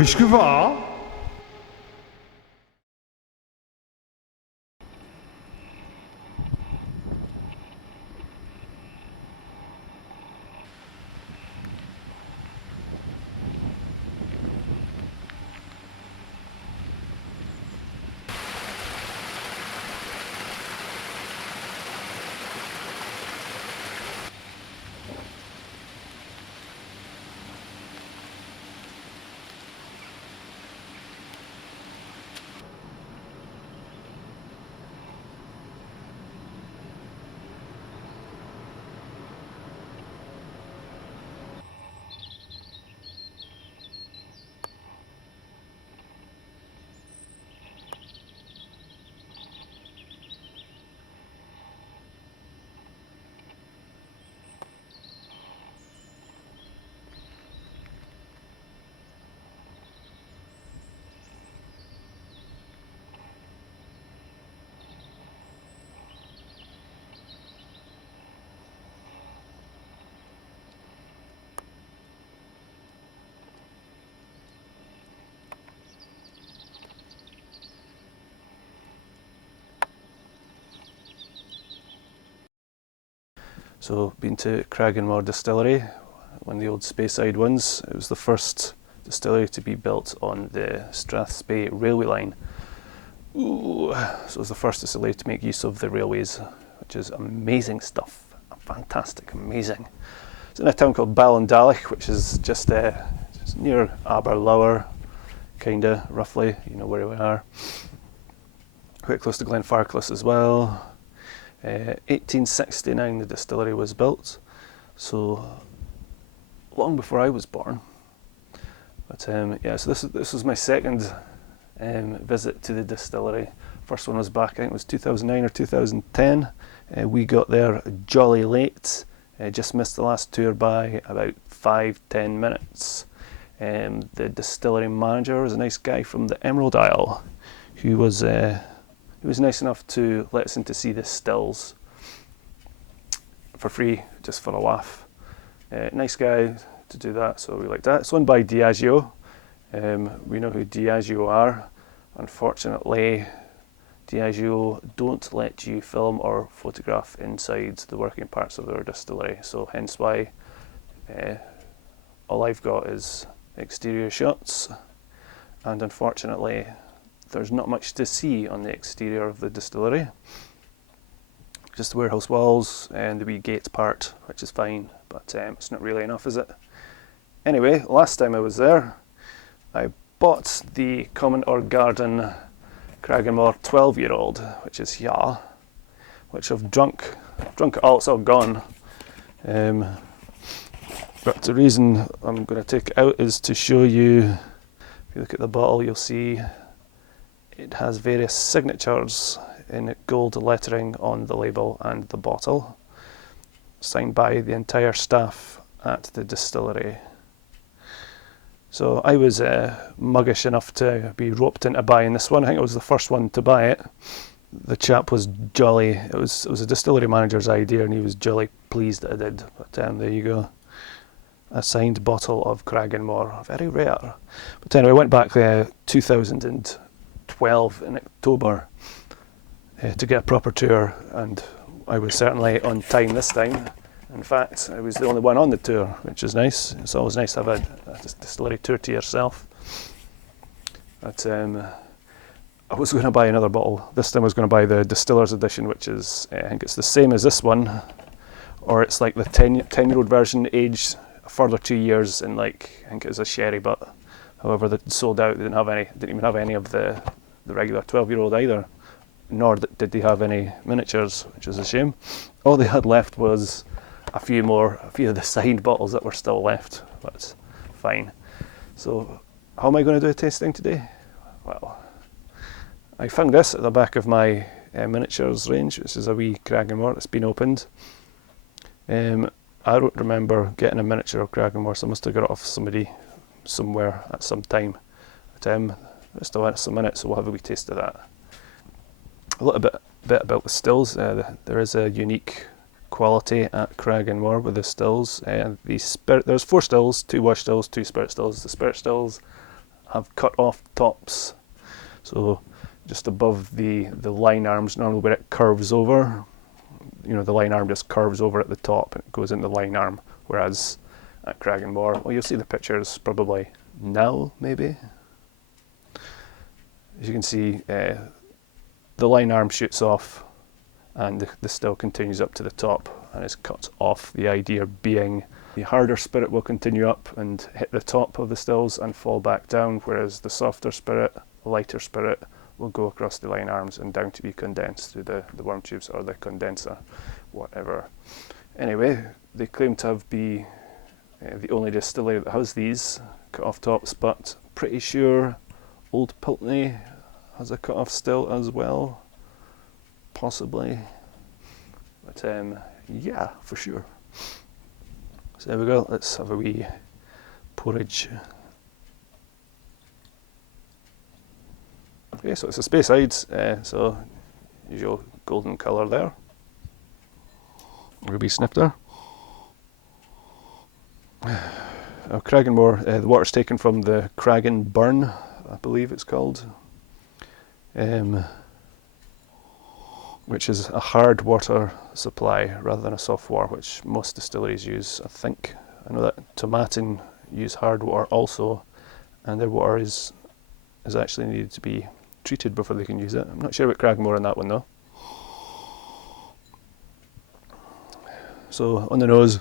Is que vá? So, been to Cragganmore distillery, one of the old Speyside ones. It was the first distillery to be built on the Strathspey railway line. Ooh, so it was the first distillery to make use of the railways, which is amazing stuff. Fantastic, amazing. It's in a town called Ballindalloch, which is just near Aberlour, kinda, roughly, you know where we are. Quite close to Glenfarclas as well. 1869 the distillery was built, so long before I was born. But yeah, so this was my second visit to the distillery. First one was back, I think it was 2009 or 2010. We got there jolly late, just missed the last tour by about 5-10 minutes. The distillery manager was a nice guy from the Emerald Isle, who was nice enough to let us in to see the stills for free, just for a laugh. Nice guy to do that, so we liked that. It's owned by Diageo. We know who Diageo are. Unfortunately, Diageo don't let you film or photograph inside the working parts of their distillery, so hence why all I've got is exterior shots, and unfortunately there's not much to see on the exterior of the distillery. Just the warehouse walls and the wee gate part, which is fine, but it's not really enough, is it? Anyway, last time I was there, I bought the Common or Garden Cragganmore 12-year-old, which is here, which I've drunk it all, it's all gone. But the reason I'm going to take it out is to show you, if you look at the bottle, you'll see it has various signatures in gold lettering on the label and the bottle, signed by the entire staff at the distillery. So I was muggish enough to be roped into buying this one. I think I was the first one to buy it. The chap was jolly. It was a distillery manager's idea, and he was jolly pleased that I did. But there you go. A signed bottle of Cragganmore, very rare. But anyway, I went back 2012 in October to get a proper tour, and I was certainly on time this time. In fact, I was the only one on the tour, which is nice. It's always nice to have a distillery tour to yourself. But I was going to buy another bottle. This time I was going to buy the Distiller's Edition, which is, I think it's the same as this one, or it's like the 10-year-old version, aged a further 2 years in, like, I think it was a sherry, but however, they sold out. They didn't even have any of the regular 12-year-old either, nor did they have any miniatures, which is a shame. All they had left was a few of the signed bottles that were still left, but fine. So how am I going to do a tasting today? Well, I found this at the back of my miniatures range, which is a wee Cragganmore that's been opened. I don't remember getting a miniature of Cragganmore, so I must have got it off somebody somewhere at some time. But still in some minutes, so we'll have a wee taste of that. A little bit about the stills. There is a unique quality at Cragganmore with the stills. There's 4 stills, 2 wash stills, 2 spirit stills. The spirit stills have cut off tops. So just above the line arms, normally where it curves over, you know, the line arm just curves over at the top and it goes into the line arm, whereas at Cragganmore, well, you'll see the pictures probably now, maybe. As you can see, the line arm shoots off and the still continues up to the top and is cut off. The idea being the harder spirit will continue up and hit the top of the stills and fall back down, whereas the softer spirit, lighter spirit, will go across the line arms and down to be condensed through the worm tubes or the condenser, whatever. Anyway, they claim to have the only distillery that has these cut off tops, but pretty sure Old Pulteney has a cut off still as well, possibly. But yeah, for sure. So there we go, let's have a wee porridge. Okay, so it's a Speyside, so usual golden colour there. Ruby snifter. Cragganmore, the water's taken from the Craggan Burn, I believe it's called, which is a hard water supply rather than a soft water, which most distilleries use, I think. I know that Tomatin use hard water also, and their water is actually needed to be treated before they can use it. I'm not sure about Cragganmore on that one though. So on the nose,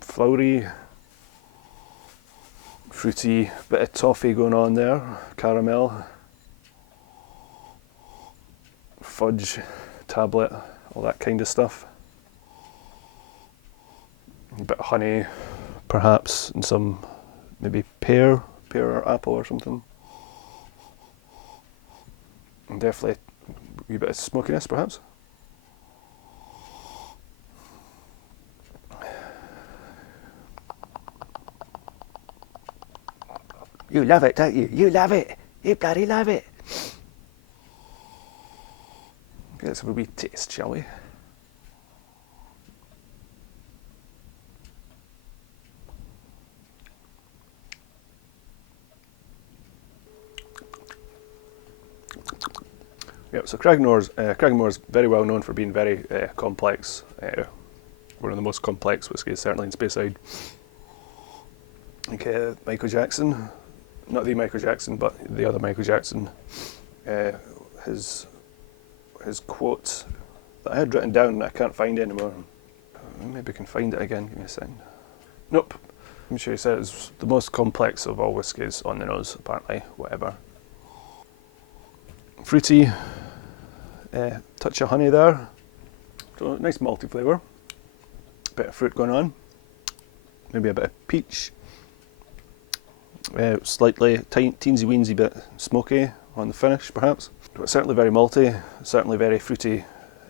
flowery, fruity, bit of toffee going on there, caramel, fudge, tablet, all that kind of stuff. A bit of honey, perhaps, and some maybe pear or apple or something. And definitely a wee bit of smokiness, perhaps. You love it, don't you? You love it. You bloody love it. Okay, let's have a wee taste, shall we? Yep, so Cragganmore is very well known for being very complex. One of the most complex whiskies, certainly in Speyside. Okay, Michael Jackson, not the Michael Jackson, but the other Michael Jackson. His quote that I had written down and I can't find anymore. Maybe I can find it again. Give me a second. Nope. I'm sure he said it's the most complex of all whiskies on the nose, apparently. Whatever. Fruity, touch of honey there, so nice malty flavour, bit of fruit going on, maybe a bit of peach, slightly teensy weensy bit smoky on the finish perhaps, but certainly very malty, certainly very fruity,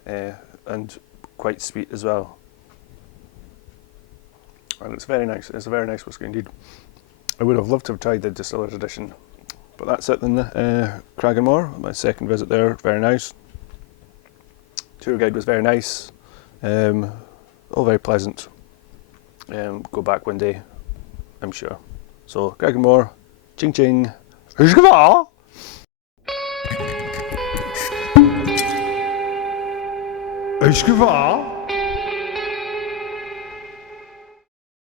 and quite sweet as well. And it's very nice, it's a very nice whiskey indeed. I would have loved to have tried the Distiller's Edition. But that's it then, Cragganmore, my second visit there, very nice. Tour guide was very nice, all very pleasant. Go back one day, I'm sure. So Cragganmore, ching ching, Whisky! Whisky!